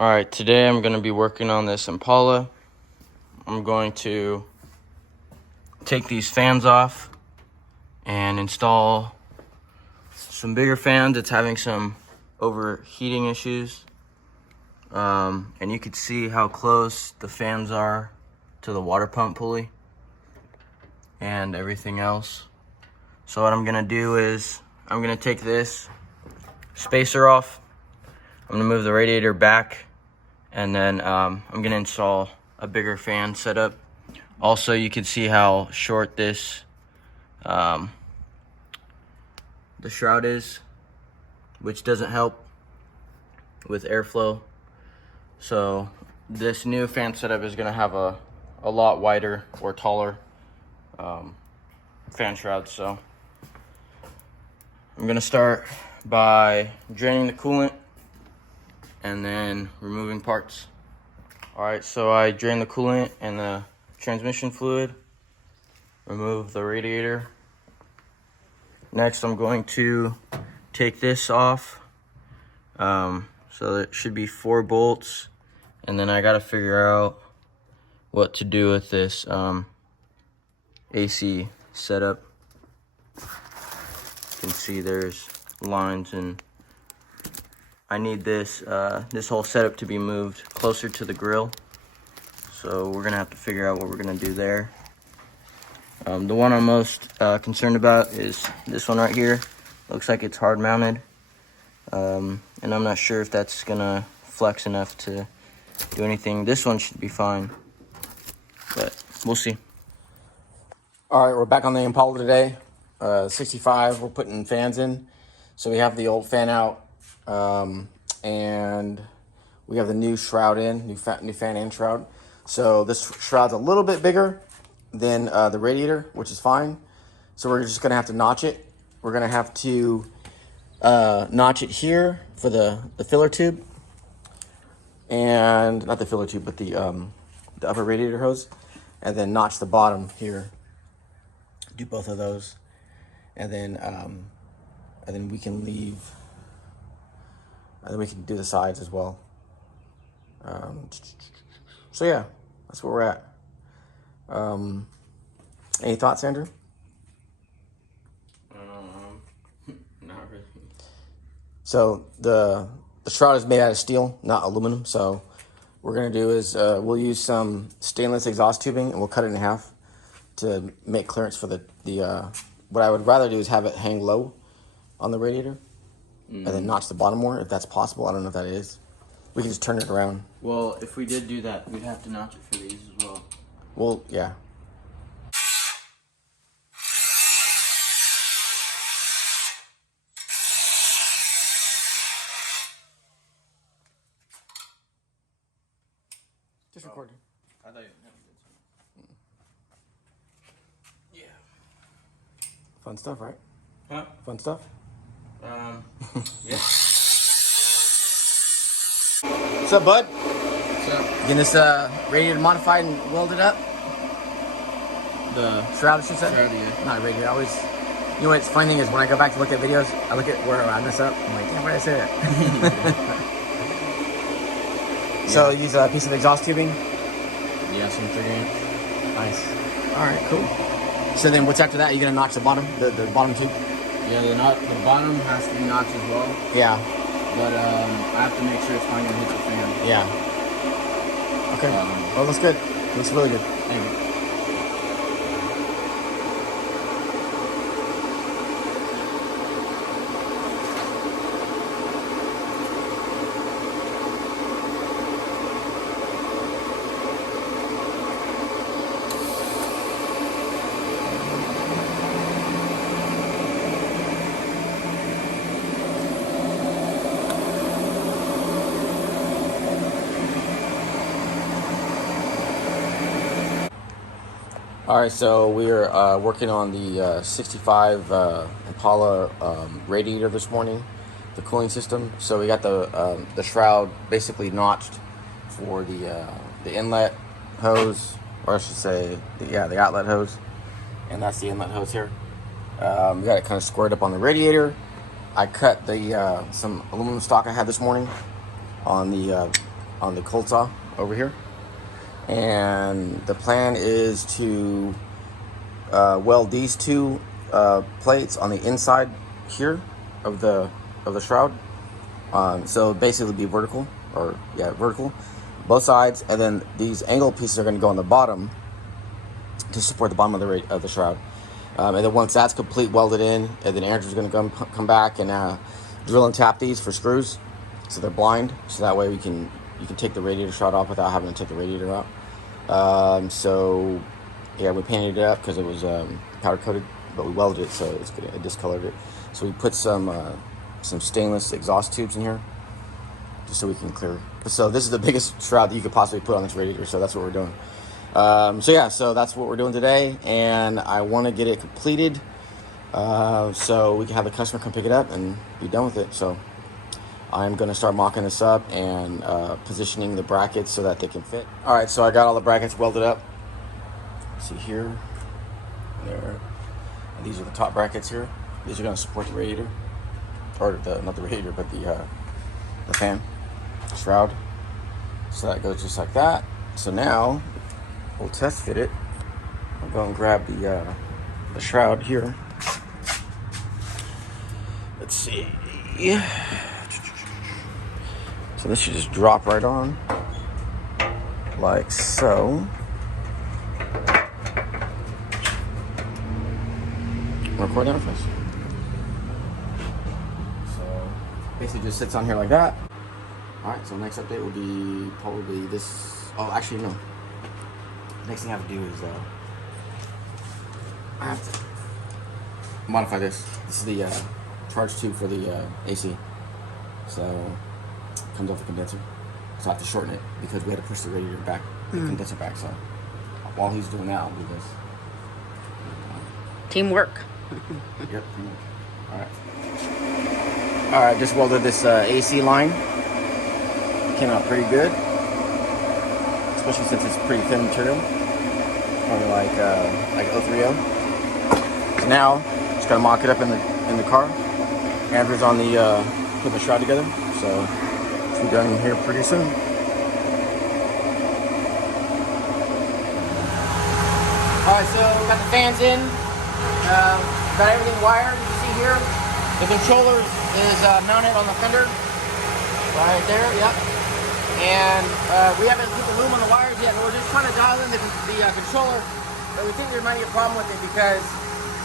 Alright, today I'm going to be working on this Impala. I'm going to take these fans off and install some bigger fans. It's having some overheating issues. And you can see how close the fans are to the water pump pulley and everything else. So what I'm going to do is I'm going to take this spacer off. I'm going to move the radiator back, and then I'm going to install a bigger fan setup. Also, you can see how short this the shroud is, which doesn't help with airflow. So this new fan setup is going to have a lot wider or taller fan shroud. So I'm going to start by draining the coolant and then removing parts. Alright, so I drain the coolant and the transmission fluid, remove the radiator. Next, I'm going to take this off. So it should be 4 bolts, and then I gotta figure out what to do with this AC setup. You can see there's lines, and I need this this whole setup to be moved closer to the grill. So we're gonna have to figure out what we're gonna do there. The one I'm most concerned about is this one right here. Looks like it's hard mounted, and I'm not sure if that's gonna flex enough to do anything. This one should be fine, but we'll see. All right, we're back on the Impala today. 65, we're putting fans in. So we have the old fan out, and we have the new shroud in, new fan in shroud. So this shroud's a little bit bigger than the radiator, which is fine. So we're just gonna have to notch it. We're gonna have to notch it here for the filler tube, and not the filler tube, but the upper radiator hose, and then notch the bottom here. Do both of those, and then we can leave. And then we can do the sides as well. So yeah, that's where we're at. Any thoughts, Andrew? Not really. So the shroud is made out of steel, not aluminum. So what we're gonna do is we'll use some stainless exhaust tubing, and we'll cut it in half to make clearance for the what I would rather do is have it hang low on the radiator, and then notch the bottom more, if that's possible. I don't know if that is. We can just turn it around. Well, if we did do that, we'd have to notch it for these as well. Well, yeah. Just recording. I thought you never did something. Yeah. Fun stuff, right? Huh? Fun stuff. Yeah. What's up, bud? What's up? Getting this radiator modified and welded up. The shroud, I should say. Shroud, yeah. Not radiator. I always. You know what's funny thing is when I go back to look at videos, I look at where I mess up. I'm like, damn, where did I say that? So use a piece of exhaust tubing. Yeah, some 3-inch. Nice. All right, cool. So then, what's after that? You're gonna notch the bottom, the bottom tube. Yeah, the bottom has to be notched as well. Yeah. But I have to make sure it's not gonna hit the fan. Yeah. Okay. Well, looks good. Looks really good. Thank you. All right, so we are working on the 65 Impala radiator this morning, the cooling system. So we got the shroud basically notched for the inlet hose, or I should say, the outlet hose, and that's the inlet hose here. We got it kind of squared up on the radiator. I cut the some aluminum stock I had this morning on the on the cold saw over here. And the plan is to weld these two plates on the inside here of the shroud. So basically be vertical, vertical, both sides, and then these angle pieces are going to go on the bottom to support the bottom of the shroud. And then once that's complete, welded in, and then Andrew's going to come back and drill and tap these for screws, so they're blind. So that way you can take the radiator shroud off without having to take the radiator out. So yeah, we painted it up because it was powder coated, but we welded it, so it's good. It discolored it. So we put some stainless exhaust tubes in here, just so we can clear. So this is the biggest shroud that you could possibly put on this radiator. So that's what we're doing. So that's what we're doing today, and I want to get it completed so we can have the customer come pick it up and be done with it. So I'm going to start mocking this up and positioning the brackets so that they can fit. All right, so I got all the brackets welded up. See here, there, and these are the top brackets here. These are going to support the radiator, or not the radiator, but the fan shroud. So that goes just like that. So now we'll test fit it. I'll go and grab the shroud here. Let's see. So this should just drop right on, like so. Record that first. So basically just sits on here like that. All right, so next update will be probably this. Oh, actually no. Next thing I have to do is I have to modify this. This is the charge tube for the AC. So it comes off the condenser. So I have to shorten it because we had to push the radiator back, the condenser back. So while he's doing that, I'll do this. Teamwork. Yep. All right. Just welded this AC line. Came out pretty good, especially since it's pretty thin material, probably like 030. So now just gotta mock it up in the car. Andrew's on the putting the shroud together, so it's be done here pretty soon. All right, so got the fans in. Got everything wired. You can see here, the controller is mounted on the fender, right there. Yep. And we haven't put the loom on the wires yet. We're just trying to dial in the controller, but we think there might be a problem with it because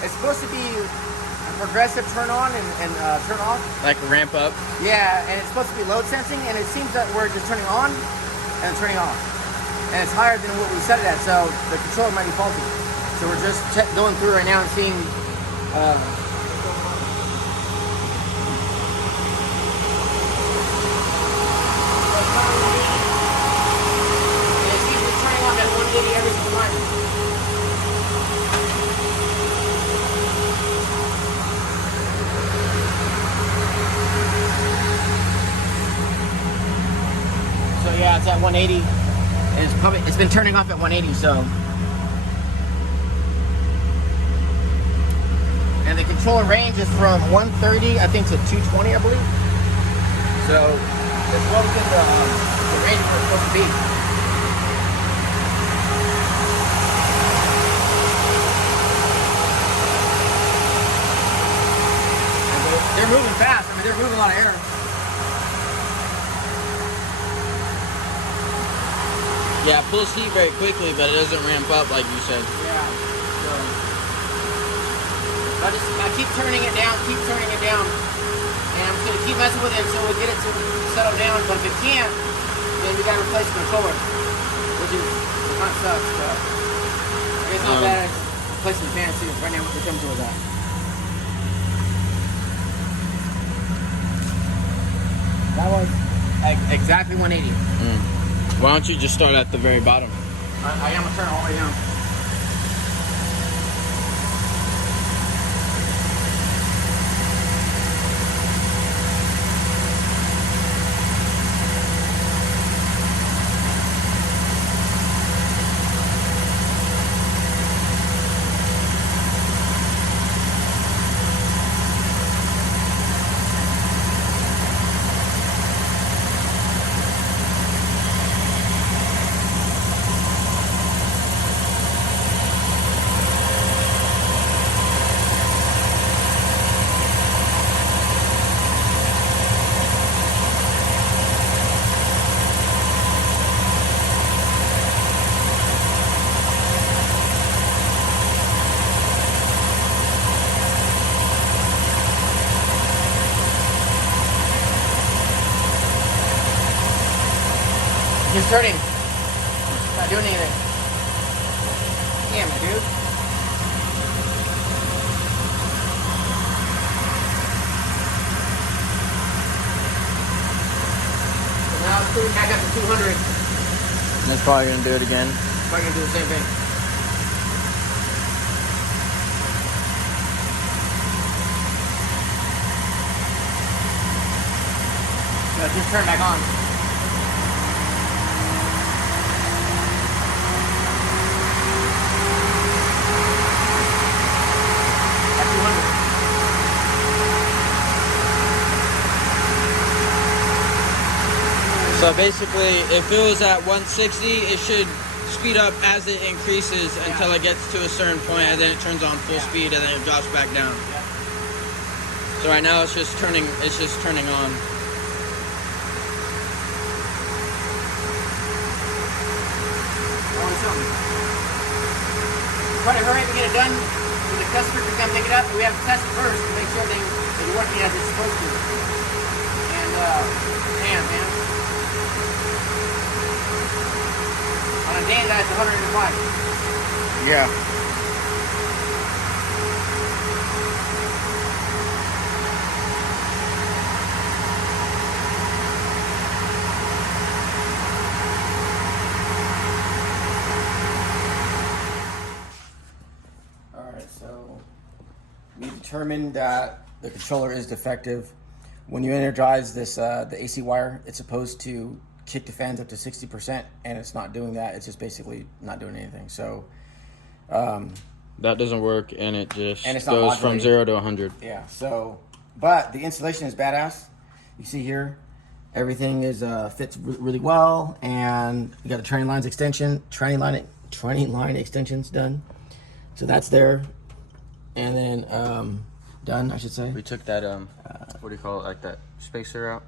it's supposed to be a progressive turn on and turn off. Like ramp up. Yeah, and it's supposed to be load sensing, and it seems that we're just turning on and turning off, and it's higher than what we set it at. So the controller might be faulty. So we're just going through right now and seeing. Every single time. So yeah, it's at 180. It's been turning off at 180. So, and the controller range is from 130, I think, to 220, I believe. So it's well within the range where it's supposed to be. They're moving fast. I mean, they're moving a lot of air. Yeah, it pulls heat very quickly, but it doesn't ramp up like you said. Yeah. So I keep turning it down, and I'm going to keep messing with it until we get it to settle down. But if it can't, then we got to replace the controller, which is kind of sucks. But it's not bad as replacing the fan too. Right now, what the temperature is at. That was exactly 180. Why don't you just start at the very bottom? I am going to turn it all the way down. Just turning. Not doing anything. Damn it, dude. So now it's putting back up to 200. And it's probably gonna do it again. Probably gonna do the same thing. So just turn back on. At 200. So basically, if it was at 160, it should speed up as it increases until it gets to a certain point, and then it turns on full speed, and then it drops back down. So right now it's just turning. It's just turning on. Try to hurry up and get it done so the customer can come pick it up. We have to test it first to make sure everything is working as it's supposed to. And man. On a day that's 105. Yeah. Alright, so we determined that the controller is defective. When you energize this the AC wire, it's supposed to kick the fans up to 60%, and it's not doing that. It's just basically not doing anything. So That doesn't work, and it just And it's not goes from modulating. 0 to 100. yeah, so but the installation is badass. You see here, everything is fits really well, and you got the training line extensions done. So that's there, and then done, I should say. We took that what do you call it? Like that spacer out.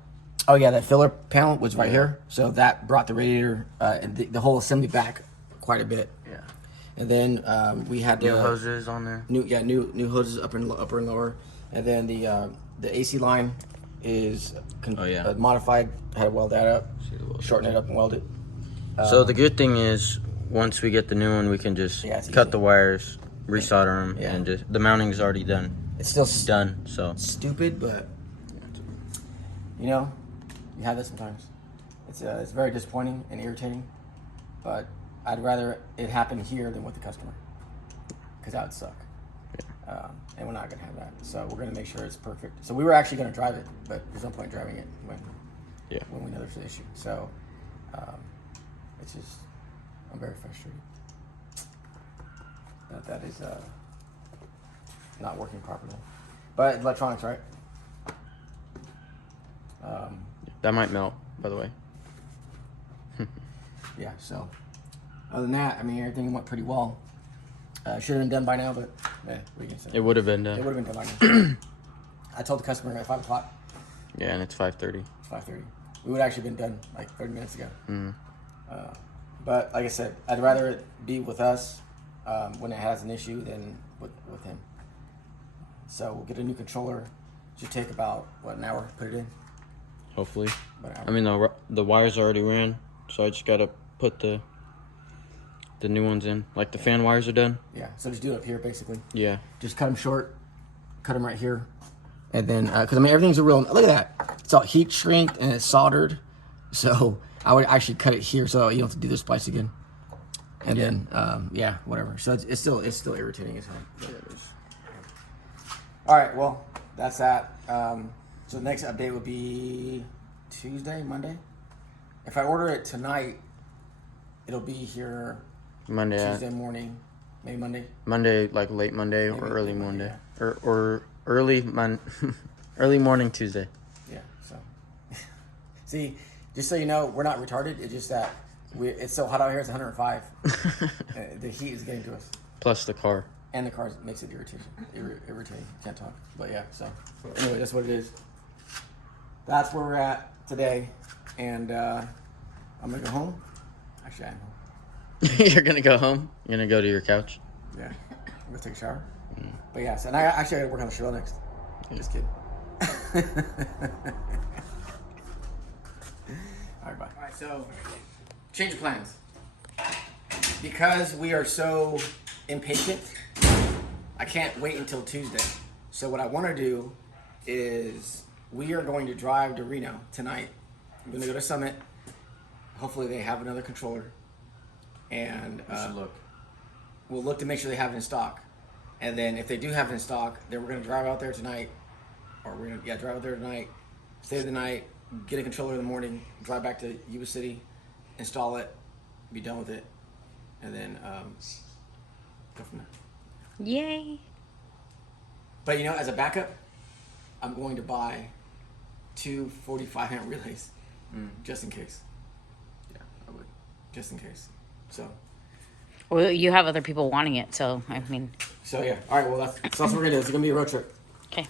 Oh yeah, that filler panel was right here. So that brought the radiator and the whole assembly back quite a bit. Yeah. And then we had New hoses on there. new hoses upper and lower, and then the AC line is modified. Had to weld that up, shorten it up and weld it. So the good thing is, once we get the new one, we can just Yeah, it's cut easy. the wires, resolder them, Yeah. and just the mounting is already done. It's still Done. So stupid, but you know, you have this sometimes. It's very disappointing and irritating, but I'd rather it happen here than with the customer, because that would suck. And we're not gonna have that, so we're gonna make sure it's perfect. So we were actually gonna drive it, but there's no point driving it when we know there's an issue. So it's just, I'm very frustrated that is not working properly. But electronics, right? that might melt, by the way. Yeah, so other than that, I mean, everything went pretty well. Should have been done by now, but what are you gonna say? It would have been It done. would have been done by now. I told the customer at 5 o'clock, Yeah, and it's 5:30. it's 5:30. We would have actually been done like 30 minutes ago. But like I said, I'd rather it be with us when it has an issue than with him. So we'll get a new controller. Should take about, an hour to put it in? Hopefully. About an hour. I mean, the wires already ran, so I just gotta put the new ones in. Like the fan wires are done. Yeah, so just do it up here basically. Yeah. Just cut them short, cut them right here. And then, because I mean, everything's a real, look at that. It's all heat shrinked and it's soldered. So I would actually cut it here so you don't have to do the splice again. And then, whatever. So it's still irritating as hell. But it is. All right, well, that's that. So the next update would be Tuesday, Monday. If I order it tonight, it'll be here Monday. Tuesday morning, maybe Monday. Monday, like late Monday or Maybe early late Monday, Monday, or early early morning Tuesday. Yeah, so see, just so you know, we're not retarded. It's just that it's so hot out here. It's 105. The heat is getting to us, Plus the car. and the car makes it irritating. Can't talk. But yeah, so anyway, that's what it is. That's where we're at today, and I'm gonna go home. Actually, I'm home. You're gonna go home. You're gonna go to your couch. Yeah, I'm gonna take a shower. But yeah, so and I actually gotta work on the show next. Just kidding. All right, bye. All right, so change of plans. Because we are so impatient, I can't wait until Tuesday. So what I want to do is we are going to drive to Reno tonight. I'm going to go to Summit. Hopefully they have another controller. And we'll look to make sure they have it in stock. And then if they do have it in stock, then we're going to drive out there tonight. Or we're going to drive out there tonight, stay the night, get a controller in the morning, drive back to Yuba City, install it, be done with it, and then go from there. Yay. But you know, as a backup, I'm going to buy 2 45 amp relays, just in case. Yeah, I would. Just in case. So Well, you have other people wanting it, so I mean, yeah. All right. Well, that's what we're gonna do. It's gonna be a road trip. okay.